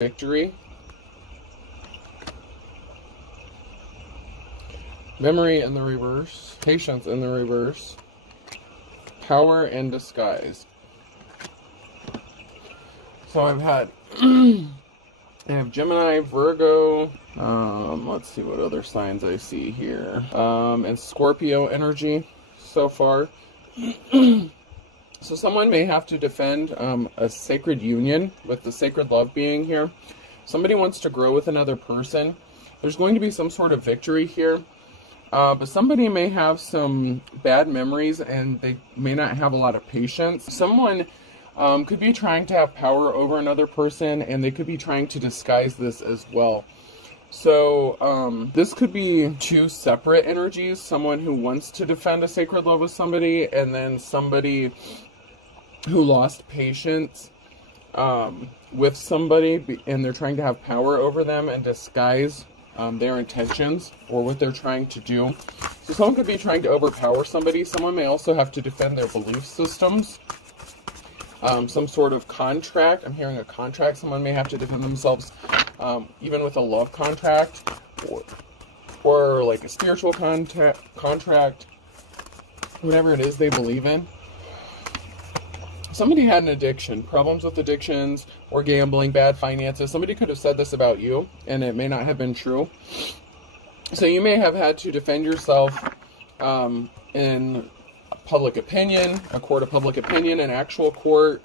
victory, memory in the reverse, patience in the reverse, power and disguise. So I've had, I have Gemini, Virgo, let's see what other signs I see here, and Scorpio energy so far. So someone may have to defend a sacred union with the sacred love being here. Somebody wants to grow with another person. There's going to be some sort of victory here. But somebody may have some bad memories and they may not have a lot of patience. Someone could be trying to have power over another person, and they could be trying to disguise this as well. So this could be two separate energies. Someone who wants to defend a sacred love with somebody, and then somebody who lost patience with somebody, and they're trying to have power over them and disguise their intentions or what they're trying to do. So someone could be trying to overpower somebody. Someone may also have to defend their belief systems. Some sort of contract. I'm hearing a contract. Someone may have to defend themselves even with a love contract or like a spiritual contract, whatever it is they believe in. Somebody had an addiction, problems with addictions or gambling, bad finances. Somebody could have said this about you, and it may not have been true. So you may have had to defend yourself in public opinion, a court of public opinion, an actual court,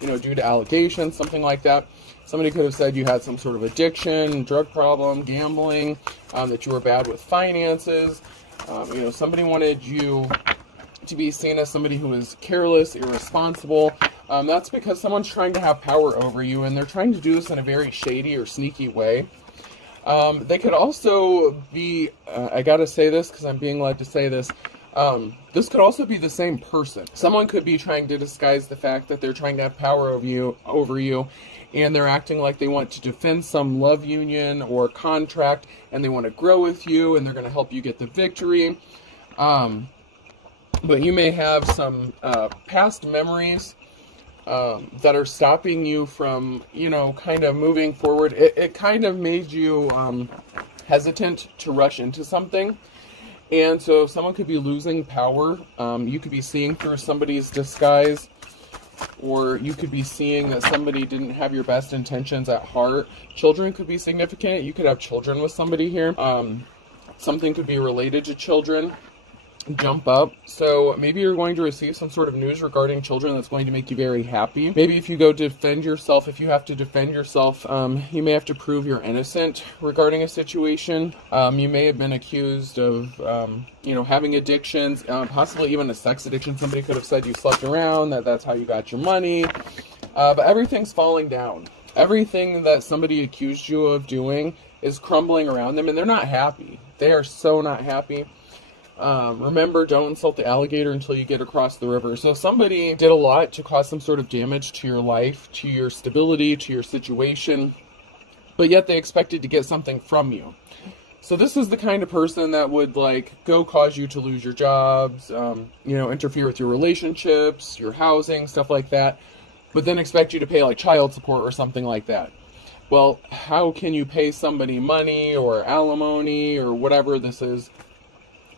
due to allegations, something like that. Somebody could have said you had some sort of addiction, drug problem, gambling, that you were bad with finances. Somebody wanted you to be seen as somebody who is careless, irresponsible. That's because someone's trying to have power over you, and they're trying to do this in a very shady or sneaky way. They could also be, I gotta say this because I'm being led to say this, this could also be the same person. Someone could be trying to disguise the fact that they're trying to have power over you, and they're acting like they want to defend some love union or contract, and they want to grow with you, and they're going to help you get the victory. But you may have some past memories that are stopping you from, kind of moving forward. It kind of made you hesitant to rush into something. And so someone could be losing power. You could be seeing through somebody's disguise, or you could be seeing that somebody didn't have your best intentions at heart. Children could be significant. You could have children with somebody here. Something could be related to children. Jump up. So maybe you're going to receive some sort of news regarding children that's going to make you very happy. Maybe if you go defend yourself, if you have to defend yourself, you may have to prove you're innocent regarding a situation. You may have been accused of, having addictions, possibly even a sex addiction. Somebody could have said you slept around, that's how you got your money. But everything's falling down. Everything that somebody accused you of doing is crumbling around them, and they're not happy. They are so not happy. Remember, don't insult the alligator until you get across the river. So somebody did a lot to cause some sort of damage to your life, to your stability, to your situation, but yet they expected to get something from you. So this is the kind of person that would go cause you to lose your jobs, interfere with your relationships, your housing, stuff like that, but then expect you to pay child support or something like that. Well, how can you pay somebody money or alimony or whatever this is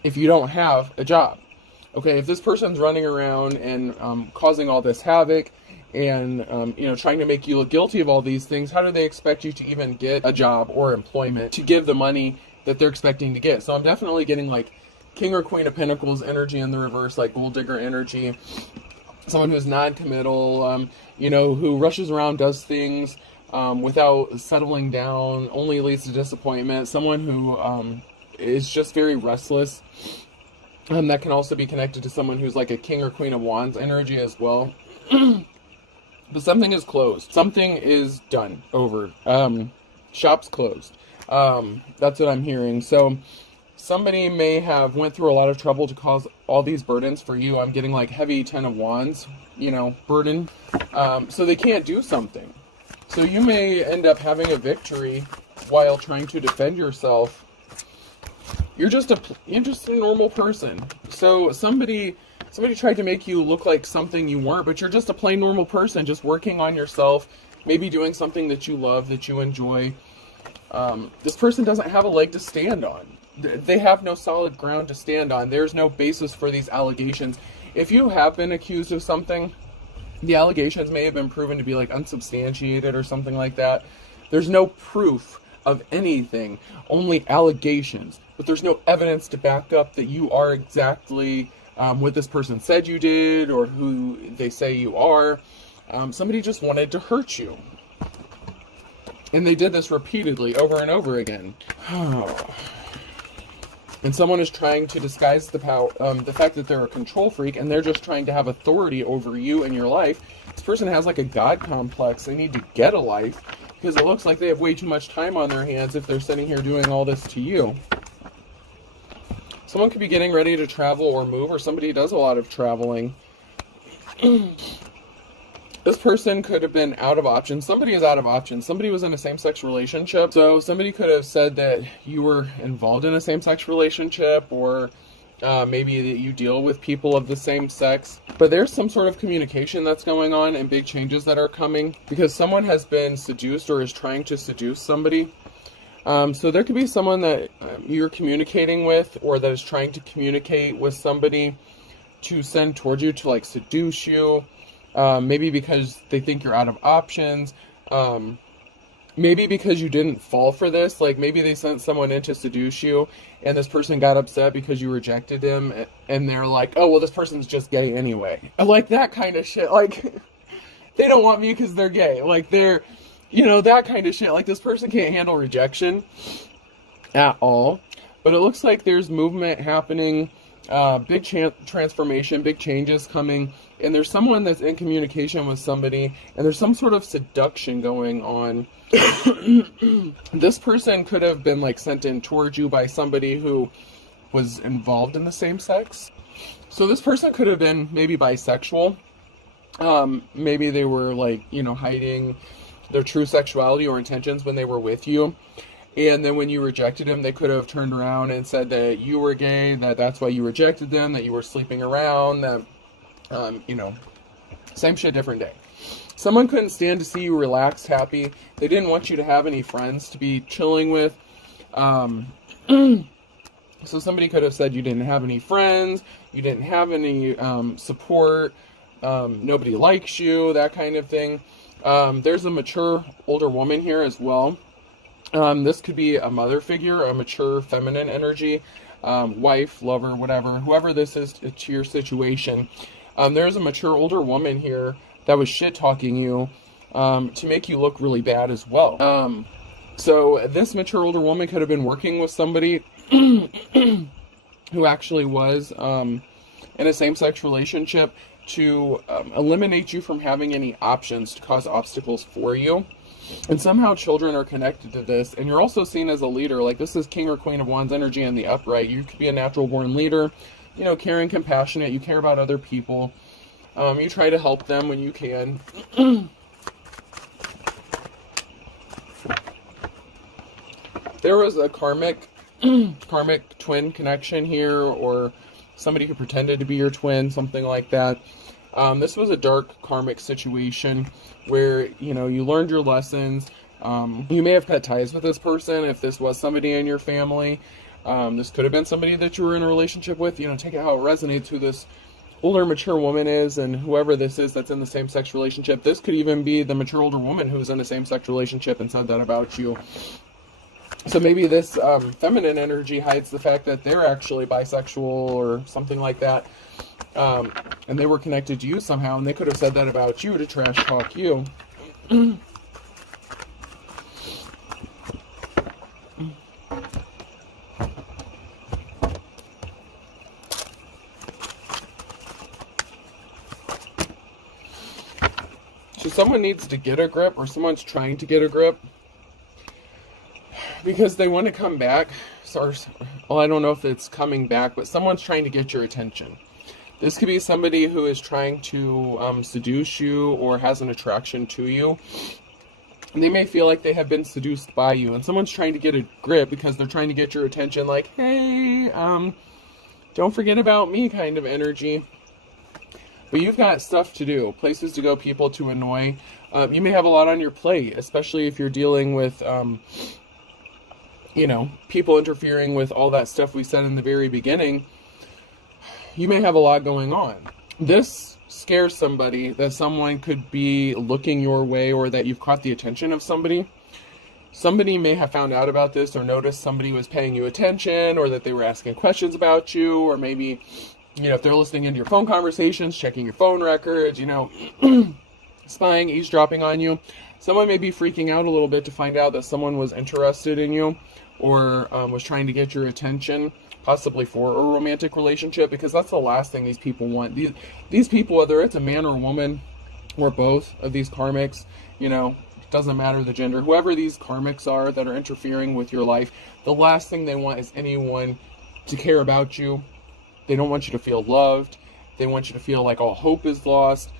if you don't have a job? Okay, if this person's running around and causing all this havoc and trying to make you look guilty of all these things, how do they expect you to even get a job or employment to give the money that they're expecting to get? So I'm definitely getting King or Queen of Pentacles energy in the reverse, gold digger energy. Someone who's non-committal, who rushes around, does things without settling down, only leads to disappointment. Someone who is just very restless. That can also be connected to someone who's a King or Queen of Wands energy as well. But something is closed. Something is done. Over. Shop's closed. That's what I'm hearing. So somebody may have went through a lot of trouble to cause all these burdens for you. I'm getting heavy 10 of Wands, burden. So they can't do something. So you may end up having a victory while trying to defend yourself. You're just a normal person. So somebody tried to make you look like something you weren't, but you're just a plain normal person, just working on yourself, maybe doing something that you love, that you enjoy. This person doesn't have a leg to stand on. They have no solid ground to stand on. There's no basis for these allegations. If you have been accused of something, the allegations may have been proven to be like unsubstantiated or something like that. There's no proof of anything, only allegations, but there's no evidence to back up that you are exactly what this person said you did or who they say you are. Somebody just wanted to hurt you. And they did this repeatedly over and over again. And someone is trying to disguise the fact that they're a control freak, and they're just trying to have authority over you and your life. This person has like a God complex. They need to get a life because it looks like they have way too much time on their hands if they're sitting here doing all this to you. Someone could be getting ready to travel or move, or somebody does a lot of traveling. This person could have been out of options. Somebody is out of options. Somebody was in a same-sex relationship. So somebody could have said that you were involved in a same-sex relationship, or maybe that you deal with people of the same sex. But there's some sort of communication that's going on and big changes that are coming because someone has been seduced or is trying to seduce somebody. So there could be someone that you're communicating with or that is trying to communicate with somebody to send towards you to like seduce you. Maybe because they think you're out of options. Maybe because you didn't fall for this. Like maybe they sent someone in to seduce you and this person got upset because you rejected him and they're like, oh, well, this person's just gay anyway. Like that kind of shit. Like they don't want me because they're gay. Like they're, that kind of shit. Like this person can't handle rejection at all. But it looks like there's movement happening. Big transformation, big changes coming, and there's someone that's in communication with somebody, and there's some sort of seduction going on. This person could have been like sent in towards you by somebody who was involved in the same sex. So this person could have been maybe bisexual. Maybe they were like, hiding their true sexuality or intentions when they were with you. And then when you rejected him, they could have turned around and said that you were gay, that's why you rejected them, that you were sleeping around, that, same shit, different day. Someone couldn't stand to see you relaxed, happy. They didn't want you to have any friends to be chilling with. So somebody could have said you didn't have any friends, you didn't have any support, nobody likes you, that kind of thing. There's a mature older woman here as well. This could be a mother figure, a mature feminine energy, wife, lover, whatever, whoever this is to your situation. There's a mature older woman here that was shit-talking you to make you look really bad as well. So this mature older woman could have been working with somebody who actually was in a same-sex relationship to eliminate you from having any options, to cause obstacles for you. And somehow children are connected to this. And you're also seen as a leader. Like this is King or Queen of Wands energy in the upright. You could be a natural born leader, caring, compassionate. You care about other people. You try to help them when you can. There was a karmic twin connection here, or somebody who pretended to be your twin, something like that. This was a dark karmic situation where, you learned your lessons. You may have cut ties with this person if this was somebody in your family. This could have been somebody that you were in a relationship with. Take it how it resonates, who this older mature woman is, and whoever this is that's in the same-sex relationship. This could even be the mature older woman who's in a same-sex relationship and said that about you. So maybe this feminine energy hides the fact that they're actually bisexual or something like that. And they were connected to you somehow, and they could have said that about you to trash talk you. So someone needs to get a grip, or someone's trying to get a grip, because they want to come back. Well, I don't know if it's coming back, but someone's trying to get your attention. This could be somebody who is trying to seduce you or has an attraction to you. And they may feel like they have been seduced by you, and someone's trying to get a grip because they're trying to get your attention, like, hey, don't forget about me kind of energy. But you've got stuff to do, places to go, people to annoy. You may have a lot on your plate, especially if you're dealing with, people interfering with all that stuff we said in the very beginning. You may have a lot going on. This scares somebody, that someone could be looking your way, or that you've caught the attention of somebody. Somebody may have found out about this, or noticed somebody was paying you attention, or that they were asking questions about you, or maybe, if they're listening into your phone conversations, checking your phone records, spying, eavesdropping on you. Someone may be freaking out a little bit to find out that someone was interested in you, or was trying to get your attention, possibly for a romantic relationship, because that's the last thing these people want. These people, whether it's a man or a woman, or both of these karmics, doesn't matter the gender, whoever these karmics are that are interfering with your life, the last thing they want is anyone to care about you. They don't want you to feel loved. They want you to feel like all hope is lost.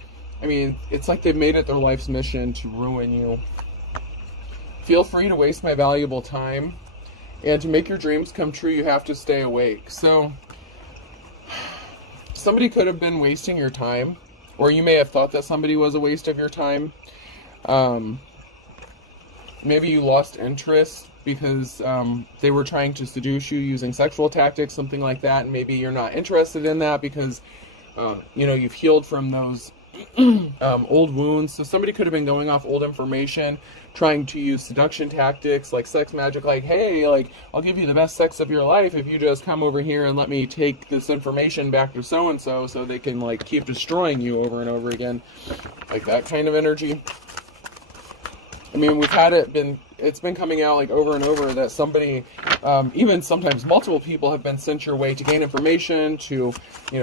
I mean, it's like they've made it their life's mission to ruin you. Feel free to waste my valuable time. And to make your dreams come true, you have to stay awake. So, somebody could have been wasting your time, or you may have thought that somebody was a waste of your time. Maybe you lost interest because they were trying to seduce you using sexual tactics, something like that, and maybe you're not interested in that because, you've healed from those old wounds. So somebody could have been going off old information, trying to use seduction tactics like sex magic, like, hey, I'll give you the best sex of your life if you just come over here and let me take this information back to so-and-so so they can, keep destroying you over and over again. Like that kind of energy. I mean, it's been coming out over and over that somebody, even sometimes multiple people have been sent your way to gain information, to,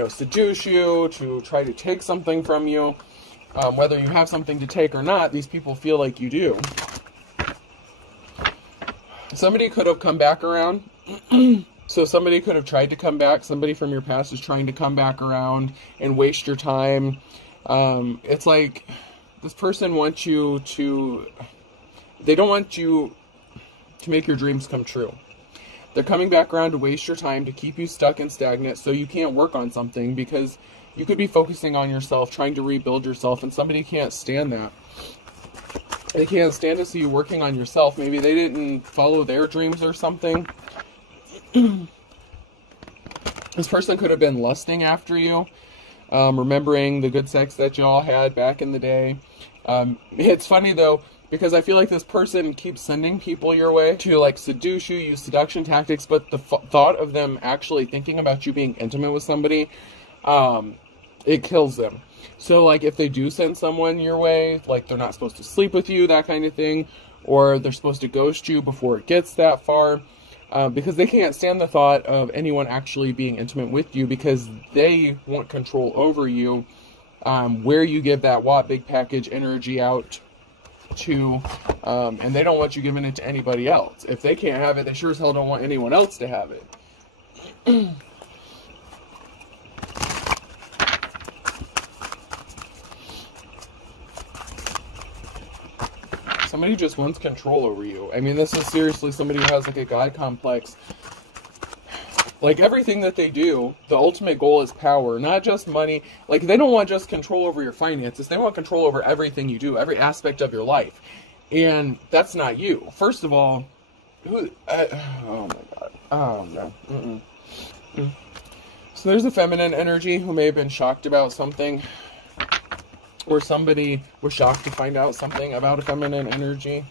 seduce you, to try to take something from you. Whether you have something to take or not, these people feel like you do. Somebody could have come back around. So somebody could have tried to come back. Somebody from your past is trying to come back around and waste your time. It's like this person wants you to... They don't want you to make your dreams come true. They're coming back around to waste your time, to keep you stuck and stagnant so you can't work on something, because you could be focusing on yourself, trying to rebuild yourself, and somebody can't stand that. They can't stand to see you working on yourself. Maybe they didn't follow their dreams or something. This person could have been lusting after you, remembering the good sex that y'all had back in the day. It's funny though, because I feel like this person keeps sending people your way to seduce you, use seduction tactics, but the thought of them actually thinking about you being intimate with somebody, it kills them. So if they do send someone your way, they're not supposed to sleep with you, that kind of thing, or they're supposed to ghost you before it gets that far, because they can't stand the thought of anyone actually being intimate with you, because they want control over you, where you give that big package energy out to, and they don't want you giving it to anybody else. If they can't have it, they sure as hell don't want anyone else to have it. Somebody just wants control over you. I mean, this is seriously somebody who has a God complex. Everything that they do, the ultimate goal is power, not just money. They don't want just control over your finances. They want control over everything you do, every aspect of your life. And that's not you. First of all, oh my God. Oh, no. So there's a feminine energy who may have been shocked about something. Or somebody was shocked to find out something about a feminine energy.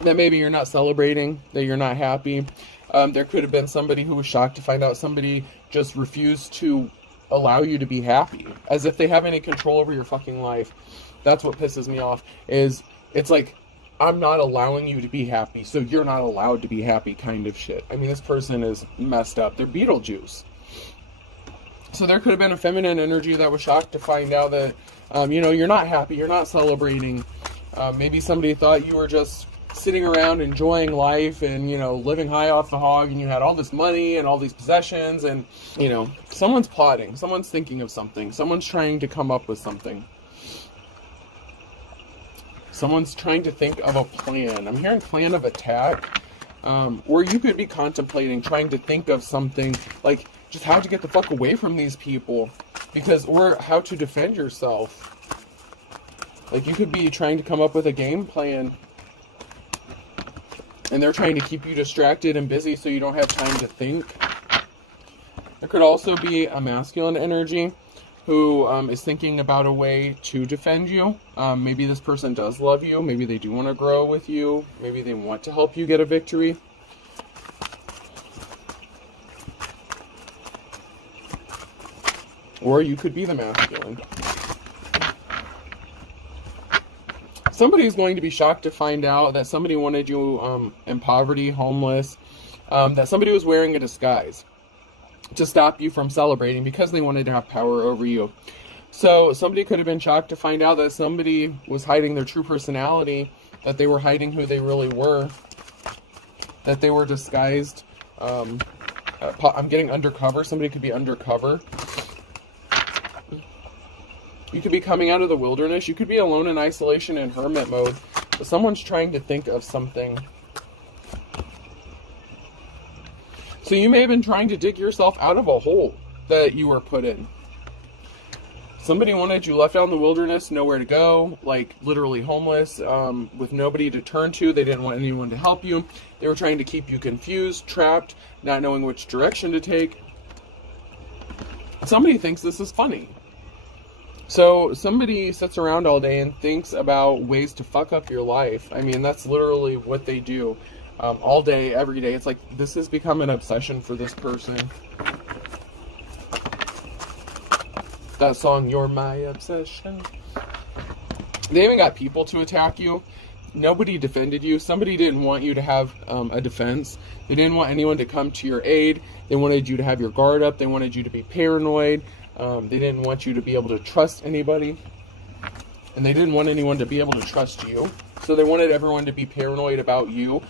That maybe you're not celebrating, that you're not happy. There could have been somebody who was shocked to find out somebody just refused to allow you to be happy, as if they have any control over your fucking life. That's what pisses me off, is it's I'm not allowing you to be happy, so you're not allowed to be happy kind of shit. I mean, this person is messed up. They're Beetlejuice. So there could have been a feminine energy that was shocked to find out that, you're not happy, you're not celebrating. Maybe somebody thought you were just sitting around enjoying life and, living high off the hog, and you had all this money and all these possessions, and, someone's plotting, someone's thinking of something, someone's trying to come up with something. Someone's trying to think of a plan. I'm hearing plan of attack. Or you could be contemplating, trying to think of something like just how to get the fuck away from these people. Or how to defend yourself. Like, you could be trying to come up with a game plan. And they're trying to keep you distracted and busy so you don't have time to think. There could also be a masculine energy who is thinking about a way to defend you. Maybe this person does love you. Maybe they do want to grow with you. Maybe they want to help you get a victory. Or you could be the masculine. Somebody's going to be shocked to find out that somebody wanted you in poverty, homeless, that somebody was wearing a disguise to stop you from celebrating because they wanted to have power over you. So somebody could have been shocked to find out that somebody was hiding their true personality, that they were hiding who they really were, that they were disguised. I'm getting undercover. Somebody could be undercover. You could be coming out of the wilderness. You could be alone in isolation and hermit mode. But someone's trying to think of something. So you may have been trying to dig yourself out of a hole that you were put in. Somebody wanted you left out in the wilderness, nowhere to go, like literally homeless, with nobody to turn to. They didn't want anyone to help you. They were trying to keep you confused, trapped, not knowing which direction to take. Somebody thinks this is funny. So somebody sits around all day and thinks about ways to fuck up your life. I mean, that's literally what they do. All day, every day. It's like this has become an obsession for this person. That song, You're My Obsession. They even got people to attack you. Nobody defended you. Somebody didn't want you to have a defense. They didn't want anyone to come to your aid. They wanted you to have your guard up. They wanted you to be paranoid. They didn't want you to be able to trust anybody. And they didn't want anyone to be able to trust you. So they wanted everyone to be paranoid about you.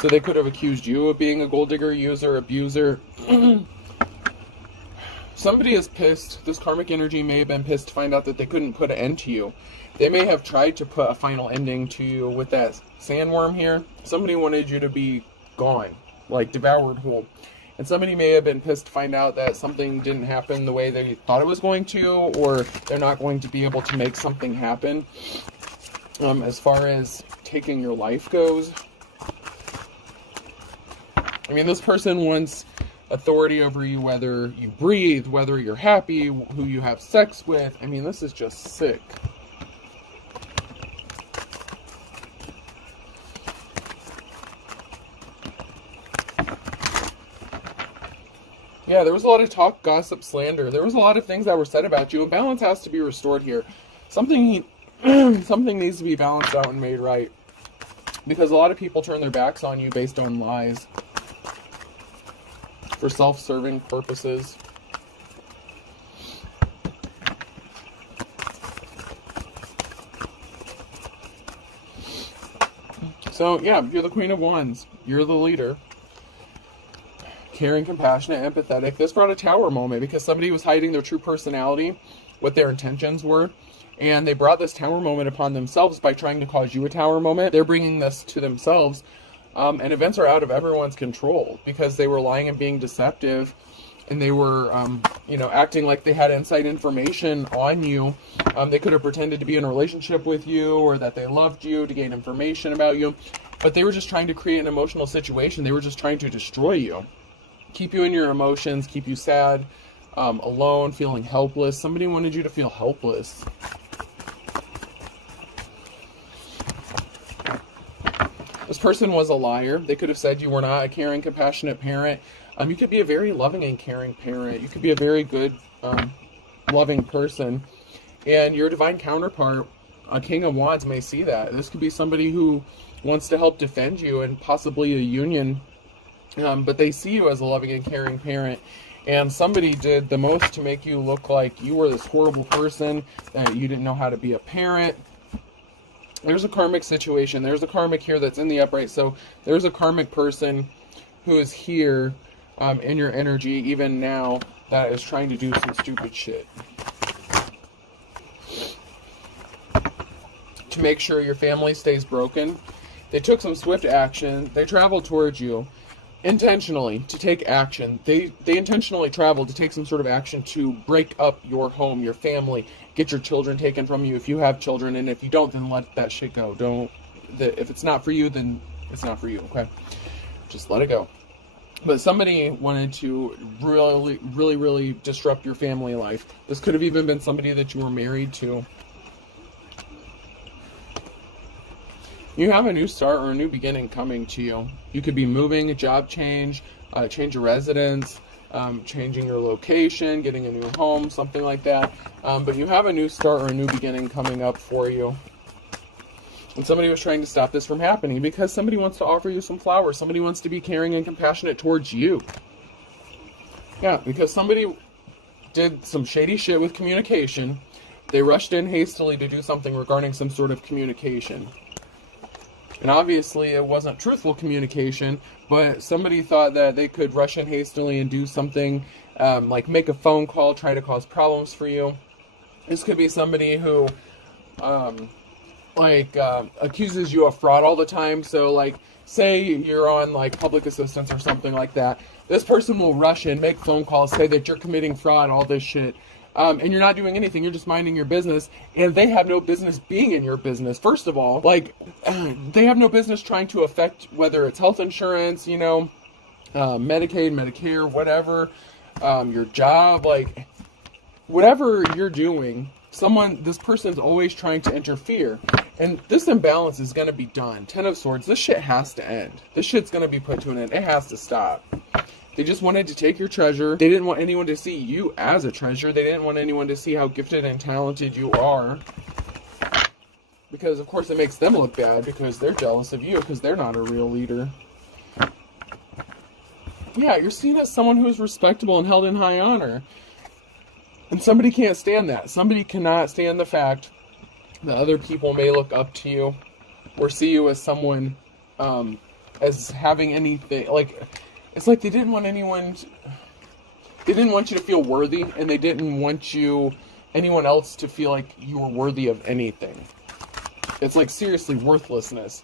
So they could have accused you of being a gold digger, user, abuser. Somebody is pissed. This karmic energy may have been pissed to find out that they couldn't put an end to you. They may have tried to put a final ending to you with that sandworm here. Somebody wanted you to be gone, like devoured whole. And somebody may have been pissed to find out that something didn't happen the way they thought it was going to, or they're not going to be able to make something happen. As far as taking your life goes, I mean, this person wants authority over you, whether you breathe, whether you're happy, who you have sex with. I mean, this is just sick. Yeah, there was a lot of talk, gossip, slander. There was a lot of things that were said about you, and balance has to be restored here. Something needs to be balanced out and made right. Because a lot of people turn their backs on you based on lies. For self-serving purposes. So, yeah, you're the Queen of Wands. You're the leader. Caring, compassionate, empathetic. This brought a tower moment because somebody was hiding their true personality, what their intentions were, and they brought this tower moment upon themselves by trying to cause you a tower moment. They're bringing this to themselves, and events are out of everyone's control because they were lying and being deceptive, and they were, acting like they had inside information on you. They could have pretended to be in a relationship with you or that they loved you to gain information about you, but they were just trying to create an emotional situation. They were just trying to destroy you. Keep you in your emotions, keep you sad, alone, feeling helpless. Somebody wanted you to feel helpless. This person was a liar. They could have said you were not a caring, compassionate parent. You could be a very loving and caring parent. You could be a very good, loving person. And your divine counterpart, a King of Wands, may see that. This could be somebody who wants to help defend you and possibly a union. But they see you as a loving and caring parent, and somebody did the most to make you look like you were this horrible person, that you didn't know how to be a parent. There's a karmic situation. There's a karmic here that's in the upright. So there's a karmic person who is here in your energy, even now, that is trying to do some stupid shit. to make sure your family stays broken. They took some swift action. They traveled towards you intentionally to take action. They intentionally traveled to take some sort of action to break up your home, your family, get your children taken from you if you have children, and if you don't, then let that shit go. If it's not for you, then it's not for you, okay? Just let it go. But somebody wanted to really disrupt your family life. This could have even been somebody that you were married to. You have a new start or a new beginning coming to you. You could be moving, a job change, change of residence, changing your location, getting a new home, something like that. But you have a new start or a new beginning coming up for you. And somebody was trying to stop this from happening because somebody wants to offer you some flowers. Somebody wants to be caring and compassionate towards you. Yeah, because somebody did some shady shit with communication. They rushed in hastily to do something regarding some sort of communication. And obviously it wasn't truthful communication, but somebody thought that they could rush in hastily and do something like make a phone call, try to cause problems for you. This could be somebody who accuses you of fraud all the time. So like, say you're on like public assistance or something like that. This person will rush in, make phone calls, say that you're committing fraud, all this shit. And you're not doing anything. You're just minding your business, and they have no business being in your business. First of all, like, they have no business trying to affect whether it's health insurance, you know, Medicaid, Medicare, whatever, your job, like, whatever you're doing, this person's always trying to interfere. And this imbalance is going to be done. 10 of Swords, this shit has to end. This shit's going to be put to an end. It has to stop. They just wanted to take your treasure. They didn't want anyone to see you as a treasure. They didn't want anyone to see how gifted and talented you are. Because, of course, it makes them look bad because they're jealous of you because they're not a real leader. Yeah, you're seen as someone who's respectable and held in high honor. And somebody can't stand that. Somebody cannot stand the fact that other people may look up to you or see you as someone, as having anything, like... It's like they didn't want they didn't want you to feel worthy, and they didn't want anyone else to feel like you were worthy of anything. It's like seriously worthlessness.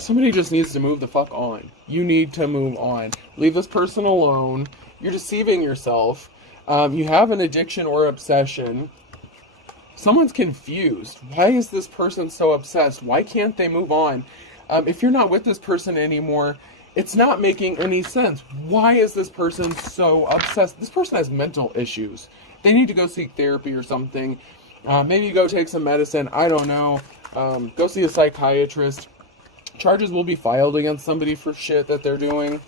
Somebody just needs to move the fuck on. You need to move on. Leave this person alone. You're deceiving yourself. You have an addiction or obsession. Someone's confused. Why is this person so obsessed? Why can't they move on? If you're not with this person anymore, it's not making any sense. Why is this person so obsessed? This person has mental issues. They need to go seek therapy or something. Maybe go take some medicine. I don't know. Go see a psychiatrist. Charges will be filed against somebody for shit that they're doing.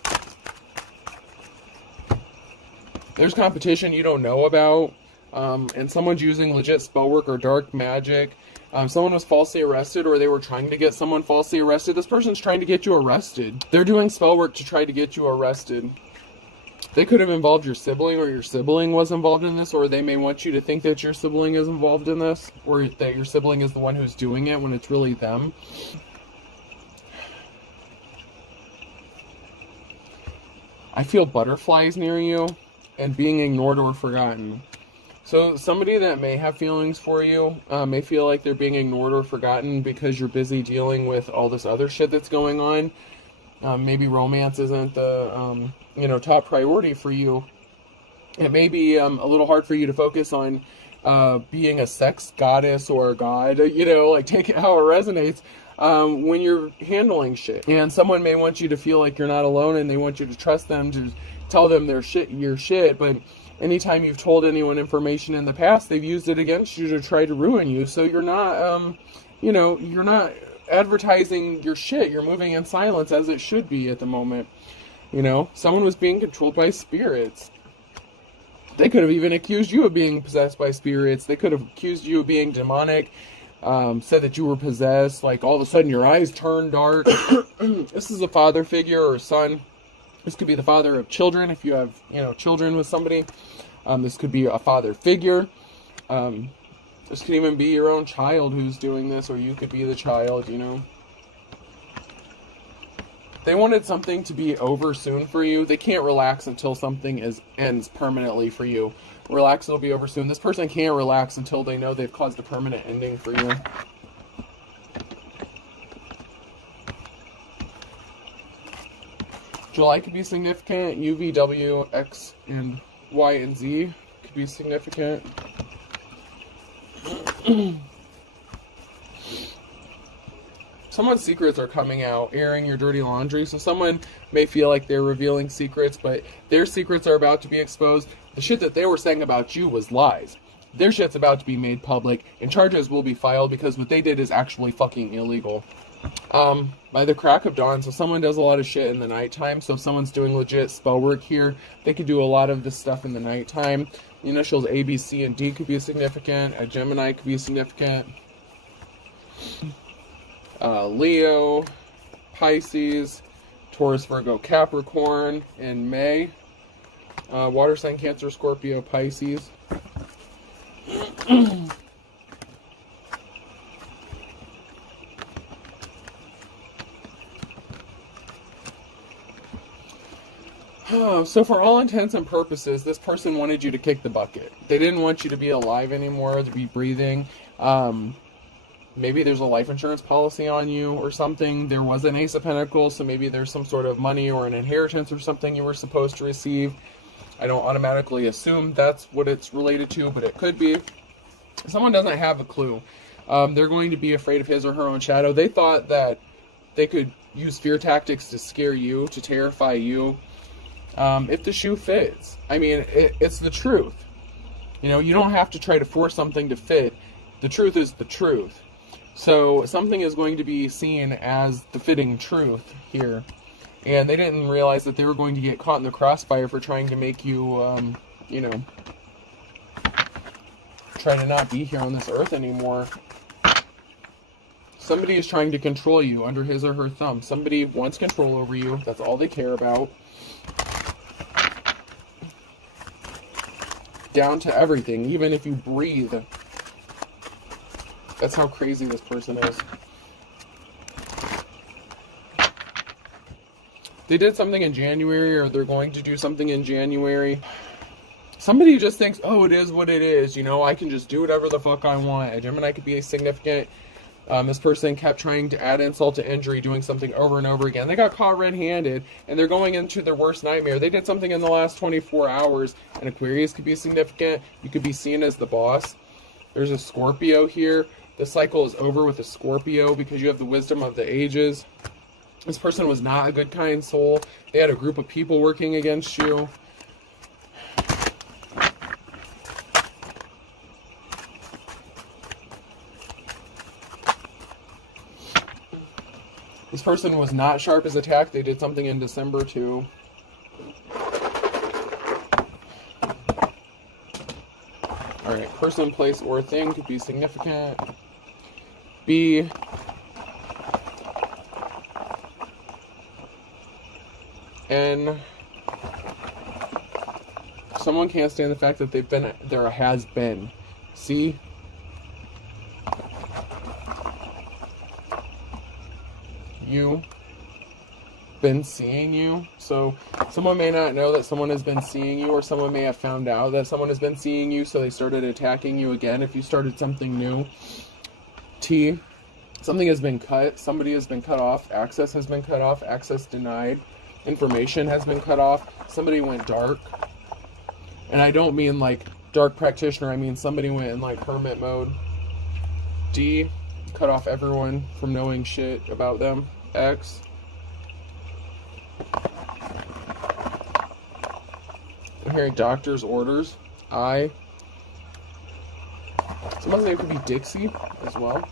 There's competition you don't know about. And someone's using legit spell work or dark magic. Someone was falsely arrested, or they were trying to get someone falsely arrested. This person's trying to get you arrested. They're doing spell work to try to get you arrested. They could have involved your sibling, or your sibling was involved in this, or they may want you to think that your sibling is involved in this, or that your sibling is the one who's doing it when it's really them. I feel butterflies near you and being ignored or forgotten. So somebody that may have feelings for you may feel like they're being ignored or forgotten because you're busy dealing with all this other shit that's going on. Maybe romance isn't the top priority for you. It may be a little hard for you to focus on being a sex goddess or a god, take it how it resonates when you're handling shit. And someone may want you to feel like you're not alone, and they want you to trust them, to tell them your shit, but anytime you've told anyone information in the past, they've used it against you to try to ruin you. So you're not, you're not advertising your shit. You're moving in silence, as it should be at the moment. Someone was being controlled by spirits. They could have even accused you of being possessed by spirits. They could have accused you of being demonic, said that you were possessed, like all of a sudden your eyes turn dark. This is a father figure or a son. This could be the father of children if you have, children with somebody. This could be a father figure. This could even be your own child who's doing this, or you could be the child, They wanted something to be over soon for you. They can't relax until something ends permanently for you. Relax, it'll be over soon. This person can't relax until they know they've caused a permanent ending for you. July could be significant. U, V, W, X, and Y, and Z could be significant. Someone's secrets are coming out, airing your dirty laundry. So someone may feel like they're revealing secrets, but their secrets are about to be exposed. The shit that they were saying about you was lies. Their shit's about to be made public, and charges will be filed because what they did is actually fucking illegal. By the crack of dawn, so someone does a lot of shit in the nighttime. So if someone's doing legit spell work here, they could do a lot of this stuff in the nighttime. The initials A, B, C, and D could be significant. A Gemini could be significant. Leo, Pisces, Taurus, Virgo, Capricorn in May. Water sign, Cancer, Scorpio, Pisces. So for all intents and purposes, this person wanted you to kick the bucket. They didn't want you to be alive anymore, to be breathing. Maybe there's a life insurance policy on you or something. There was an Ace of Pentacles, so maybe there's some sort of money or an inheritance or something you were supposed to receive. I don't automatically assume that's what it's related to, but it could be. Someone doesn't have a clue. They're going to be afraid of his or her own shadow. They thought that they could use fear tactics to scare you, to terrify you. If the shoe fits. I mean, it's the truth. You know, you don't have to try to force something to fit. The truth is the truth. So something is going to be seen as the fitting truth here. And they didn't realize that they were going to get caught in the crossfire for trying to make you, you know, try to not be here on this earth anymore. Somebody is trying to control you under his or her thumb. Somebody wants control over you. That's all they care about. Down to everything, even if you breathe. That's how crazy this person is. They did something in January, or they're going to do something in January. Somebody just thinks, oh, it is what it is. You know, I can just do whatever the fuck I want. A Gemini could be significant. This person kept trying to add insult to injury, doing something over and over again. They got caught red-handed, and they're going into their worst nightmare. They did something in the last 24 hours. An Aquarius could be significant. You could be seen as the boss. There's a Scorpio here. The cycle is over with a Scorpio because you have the wisdom of the ages. This person was not a good, kind soul. They had a group of people working against you. This person was not sharp as attack. They did something in December too. Alright, person, place, or thing could be significant. B. N. Someone can't stand the fact that there has been. C. You. Been seeing you. So someone may not know that someone has been seeing you, or someone may have found out that someone has been seeing you, so they started attacking you again if you started something new. T. Something has been cut. Somebody has been cut off. Access has been cut off. Access denied. Information has been cut off. Somebody went dark. And I don't mean like dark practitioner. I mean somebody went in like hermit mode. D. Cut off everyone from knowing shit about them. X. I'm hearing doctor's orders. I. Someone's name could be Dixie as well.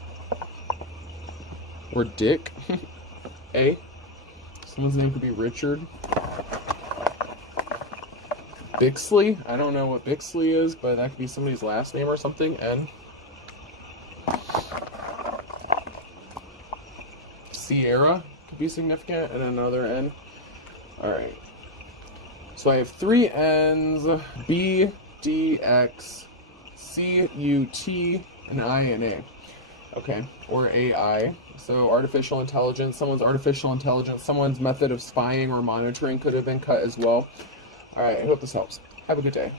Or Dick. A. Someone's name could be Richard. Bixley. I don't know what Bixley is, but that could be somebody's last name or something. N. Sierra could be significant, and another N. Alright. So I have 3 N's, B, D, X, C, U, T, and I, and A. Okay, or AI. So artificial intelligence, someone's method of spying or monitoring could have been cut as well. All right, I hope this helps. Have a good day.